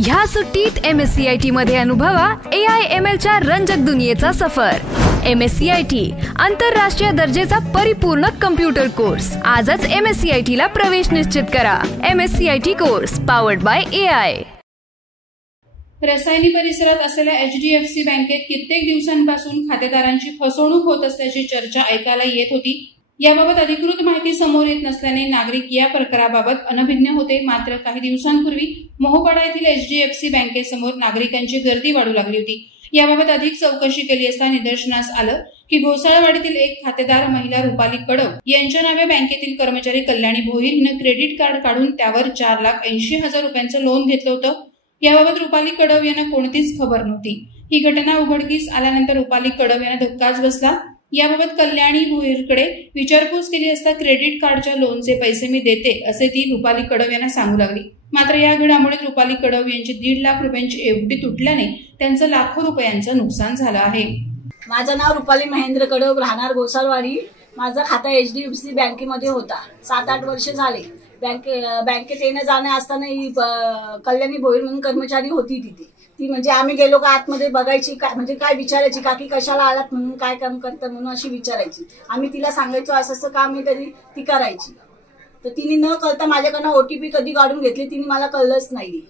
ह्या सुट्टीत MSCIT मध्ये अनुभवा AI/ML च्या रंजक दुनियेचा सफर। MSCIT आंतरराष्ट्रीय दर्जेचा परिपूर्ण कम्प्युटर कोर्स। आजच MSCIT ला प्रवेश निश्चित करा। MSCIT course powered by AI। Rasayani परिसरात असलेल्या HDFC बँकेत कित्येक दिवसांपासून खातेदारांची फसवणूक होत असल्याची चर्चा ऐकायला येत होती। याबाबत अधिकृत माहिती समोर येत नसल्याने नागरिक या प्रकाराबाबत अनभिज्ञ होते। मात्र काही दिवसांपूर्वी मोहोपाडा येथील HDFC बँकेसमोर नागरिकांची गर्दी वाढू लागली होती। याबाबत अधिक चौकशी केली असता निदर्शनास आलं की घोसाळवाडीतील एक खातेदार महिला रुपाली कडव यांच्या नावे बँकेतील कर्मचारी कल्याणी भोईर हिने क्रेडिट कार्ड काढून त्यावर 4,80,000 रुपयांचं लोन घेतलं होतं। याबाबत रुपाली कडव यांना कोणतीच खबर नव्हती। ही घटना उघडकीस आल्यानंतर रुपाली कडव यांना धक्काच बसला। याबाबत कल्याणी भोईरकडे विचारपूस केली असता क्रेडिट कार्डच्या लोनचे पैसे मी देते असे ती रुपाली कडव यांना सांगू लागली। मात्र या घडामोडीत रुपाली कडव यांची 1.5 लाख रुपयांची एफडी तुटल्याने त्यांचं लाखो रुपयांचं नुकसान झालं आहे। माझं नाव रुपाली महेंद्र कडव, राहणार घोसाळवाडी। माझा खाता HDFC बँकेमध्ये होता। 7-8 वर्ष झाले। बँकेत येणं जाणं असताना कल्याणी भोईर म्हणून कर्मचारी होती तिथे। ती म्हणजे आम्ही गेलो का आतमध्ये बघायची, काय म्हणजे काय विचारायची, काकी कशाला आलात म्हणून, काय काम करतात म्हणून अशी विचारायची। आम्ही तिला सांगायचो असं असं काम आहे, तरी ती करायची। तर तिने न कळता माझ्याकडनं OTP कधी काढून घेतली तिने मला कळलंच नाही।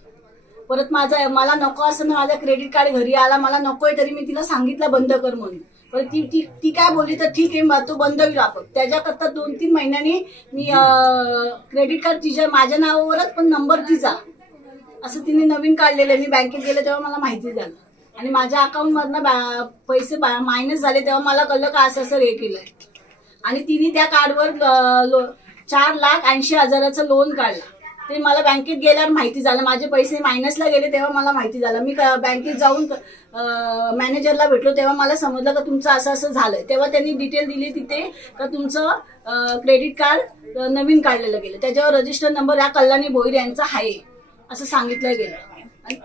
परत मला नको असं ना, माझा क्रेडिट कार्ड घरी आला, मला नकोय तरी मी तिला सांगितलं बंद कर म्हणून। पण ती काय बोलली तर ठीक आहे तो बंद होईल आपण। त्याच्याकरता 2-3 महिन्यांनी मी क्रेडिट कार्ड तिच्या माझ्या नावावरच पण नंबर तिचा असं तिने नवीन काढलेलं। मी बँकेत गेले तेव्हा मला माहिती झालं आणि माझ्या अकाउंट मधनं पैसे मायनस झाले तेव्हा मला कळलं का असं असं हे केलंय। आणि तिने त्या कार्डवर 4,80,000चं लोन काढलं। ते मला बँकेत गेल्यावर माहिती झालं। माझे पैसे मायनसला गेले तेव्हा मला माहिती झालं। मी बँकेत जाऊन मॅनेजरला भेटलो तेव्हा मला समजलं का तुमचं असं असं झालंय। तेव्हा त्यांनी डिटेल दिली तिथे का तुमचं क्रेडिट कार्ड नवीन काढलेलं गेलं, त्याच्यावर रजिस्टर नंबर या कल्याणी भोईर यांचा आहे असं सांगितलं गेलं।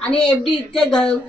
आणि एफडी ते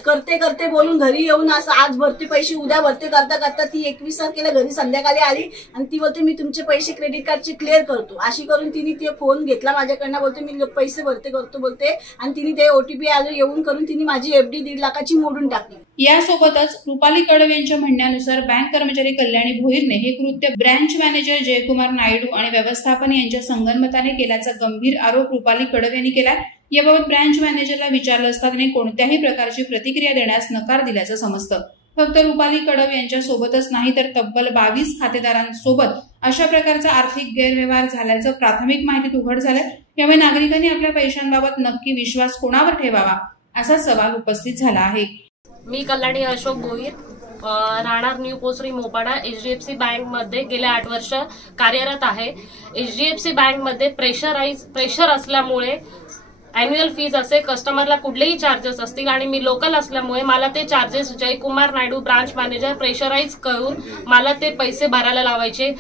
करते करते बोलून घरी येऊन असं आज भरते पैसे उद्या भरते करता करता ती 21 तारखेला घरी संध्याकाळी आली आणि ती बोलते मी तुमचे पैसे क्रेडिट कार्डचे क्लिअर करतो। अशी करून तिने ते फोन घेतला माझ्याकडनं, बोलते मी पैसे भरते करतो बोलते आणि तिने ते OTP आलं येऊन करून तिने माझी एफडी 1.5 लाखाची मोडून टाकली। यासोबतच रुपाली कडव यांच्या म्हणण्यानुसार बँक कर्मचारी कल्याणी भोईरने हे कृत्य ब्रांच मॅनेजर जयकुमार नायडू आणि व्यवस्थापन यांच्या संगनमताने केल्याचा गंभीर आरोप रुपाली कडव यांनी केला। याबाबत ब्रांच मॅनेजरला विचारलं असता त्याने कोणत्याही प्रकारची प्रतिक्रिया देण्यास नकार दिल्याचं समजतं। फक्त रुपाली कडव यांच्या सोबतच नाही तर तब्बल 22 खातेदारांसोबत अशा प्रकारचा आर्थिक गैरव्यवहार झाल्याचं प्राथमिक माहितीत उघड झालंय। यामुळे नागरिकांनी आपल्या पैशांबाबत नक्की विश्वास कोणावर ठेवावा असा सवाल उपस्थित झाला आहे। मी कल्याणी अशोक भोईर, राहणार न्यू पोसरी मोपाडा, HDFC बँक मध्ये गेले 8 वर्ष कार्यरत आहे। HDFC बँक मध्ये प्रेशर असल्यामुळे अॅन्युअल फीज असे कस्टमरला कुठलेही चार्जेस असतील आणि मी लोकल असल्यामुळे मला ते charges Jaykumar Naidu branch manager pressurise करून मला ते पैसे भरायला लावायचे।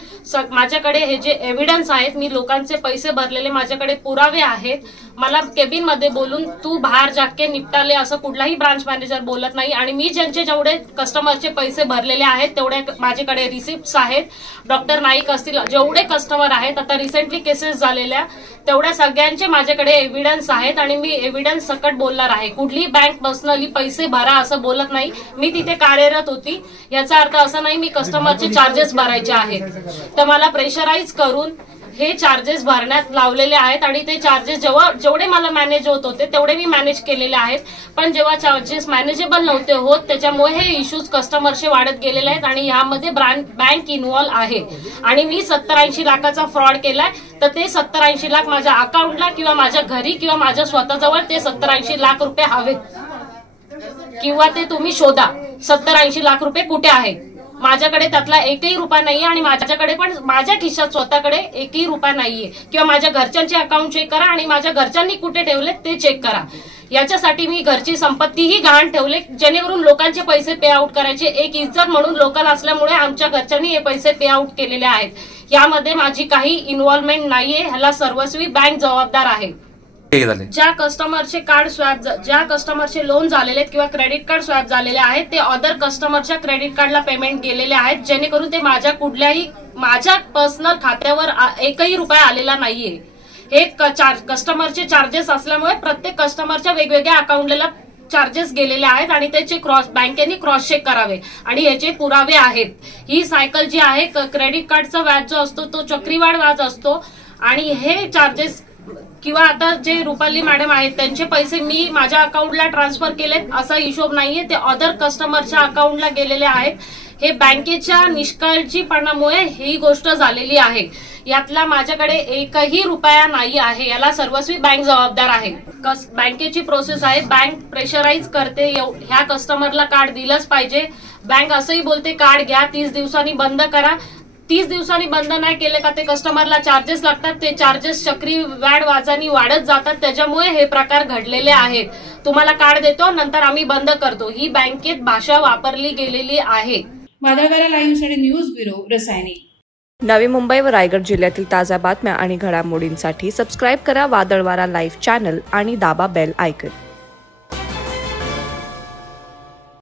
माझ्याकडे हे जे एव्हिडन्स आहेत, मी लोकांचे पैसे भरलेले माझ्याकडे पुरावे आहेत। मला केबिन मध्ये बोलून तू बाहेर जाके निपटाले असं कुठलाही ब्रांच मॅनेजर बोलत नाही आणि मी जेवढे कस्टमरचे पैसे भरलेले आहेत तेवढे माझ्याकडे रिसिप्ट्स आहेत। डॉक्टर नाईक असतील, जेवढे कस्टमर आहेत आता रिसेंटली केसेस झालेल्या तेवढ्या सगळ्यांचे माझ्याकडे एव्हिडन्स आहेत आणि मी एव्हिडन्स सकट बोलणार आहे। कुठलीही बँक पर्सनली पैसे भरा असं बोलत नाही। मी तिथे कार्यरत होती, याचा अर्थ असा नाही मी कस्टमरचे चार्जेस भरायचे आहेत। तर मला प्रेशराईज करून हे चार्जेस भरण्यात लावलेले आहेत आणि ते चार्जेस जेवढे मला मॅनेज होत होते तेवढे मी मॅनेज केलेले आहेत। पण जेव्हा चार्जेस मॅनेजेबल नव्हते होत त्याच्यामुळे हे इश्यूज कस्टमरचे वाढत गेलेले आहेत आणि यामध्ये बँक इन्व्हॉल्व आहे। आणि मी 70-80 लाखाचा फ्रॉड केलाय। तर ते 70-80 लाख माझ्या अकाउंटला किंवा माझ्या घरी किंवा माझ्या स्वतःजवळ ते 70-80 लाख रुपये हवेत किंवा ते तुम्ही शोधा 70-80 लाख रुपये कुठे आहेत। माझ्याकडे त्यातला एकही रुपया नाहीये आणि माझ्याकडे पण माझ्या खिशात स्वतःकडे एकही रुपया नाहीये। किंवा माझ्या घरच्यांचे अकाउंट चेक करा आणि माझ्या घरच्यांनी कुठे ठेवले ते चेक करा। याच्यासाठी मी घरची संपत्तीही गहाण ठेवले जेणेकरून लोकांचे पैसे पे आउट करायचे। एक इज्जत म्हणून लोकल असल्यामुळे आमच्या घरच्यांनी हे पैसे पे आउट केलेले आहेत। यामध्ये माझी काही इन्व्हॉल्वमेंट नाहीये, ह्याला सर्वस्वी बँक जबाबदार आहे। ज्या कस्टमरचे लोन झालेले किंवा क्रेडिट कार्ड स्वॅप झालेले आहेत ते अदर कस्टमरच्या क्रेडिट कार्डला पेमेंट गेलेले आहेत, जेणेकरून ते माझ्या पर्सनल खात्यावर एकही रुपया आलेला नाहीये। हे कस्टमरचे चार्जेस असल्यामुळे प्रत्येक कस्टमरच्या वेगवेगळ्या अकाउंटला चार्जेस गेलेले आहेत आणि त्याचे बँकेने क्रॉस चेक करावे आणि याचे पुरावे आहेत. ही सायकल जी आहे, क्रेडिट कार्डचा व्याज जो असतो तो चक्रीवाढ व्याज असतो आणि हे चार्जेस किंवा आता जे रुपाली मॅडम आहेत त्यांचे पैसे मी माझ्या अकाउंटला ट्रान्सफर केलेत असा हिशोब नाहीये, ते अदर कस्टमरच्या अकाउंटला गेलेले आहेत. हे बँकेच्या निष्काळजीपणामुळे ही गोष्ट झालेली आहे. यातला माझ्याकडे एकही रुपया नाही आहे, याला सर्वस्वी बँक जबाबदार आहे. बँकेची प्रोसेस आहे, बँक प्रेशराईज करते, ह्या कस्टमरला कार्ड दिलंच पाहिजे. बँक असंही बोलते कार्ड घ्या, 30 दिवसांनी बंद करा. 30 दिवसांनी बंद नाही केले का ते कस्टमरला चार्जेस लागतात, ते चार्जेस चक्रीवाढ व्याजाने वाढत जातात. त्याच्यामुळे हे प्रकार घडलेले आहेत. तुम्हाला कार्ड देतो नंतर आम्ही बंद करतो, ही बँकेत भाषा वापरली गेलेली आहे. वादळवारा लाईव्हसाठी न्यूज ब्युरो रसायनी. नवी मुंबई व रायगड जिल्ह्यातील ताज्या बातम्या आणि घडामोडींसाठी सबस्क्राईब करा वादळवारा लाईव्ह चॅनल आणि दाबा बेल आयकॉन.